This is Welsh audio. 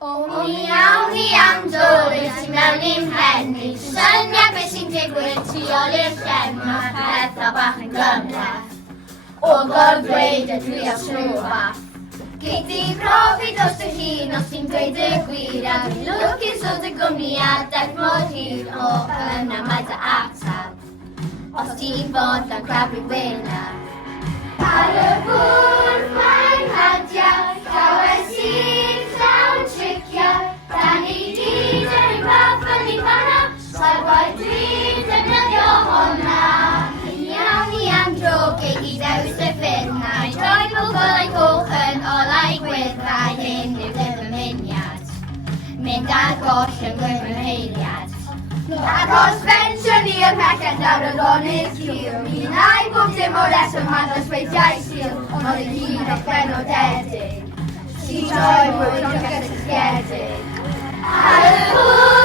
O mi iawn i am dod i mewn i'n pen i. Syniad beth sy'n digwydd tu ôl i'r llen. Mae pethau bach yn gymleth. O gor-dweud y dwi os rhywbeth. Gei di profi dros dy hun os ti'n dweud y gwir. A dwi'n lwcus o dy gwmniadau mor hir. O yna mae dy atab. Os ti'n bod yn crafu wyneb. Ar y bwrdd mae'n hadiau, llawer sy'n llawn triciau. Da ni gyd yn ein fath fyny fanna, sa'r gwaith dwi'n defnyddio honna. Yn iawn i am dro, gei di ddewis y ffyrnau. Droi fel golau coch yn olau gwyddau, hyn yw dyfymuniad. Mynd ar goll yn gwirionheiriad. Ac os fensiwn ni ymhellach lawr y lonydd cil, mi wna i bob dim o reswm handosweithiau sil, ond oedd yn hun o benodedig, sy'n troi mwy o gysylltiedig. Ar y hwyl!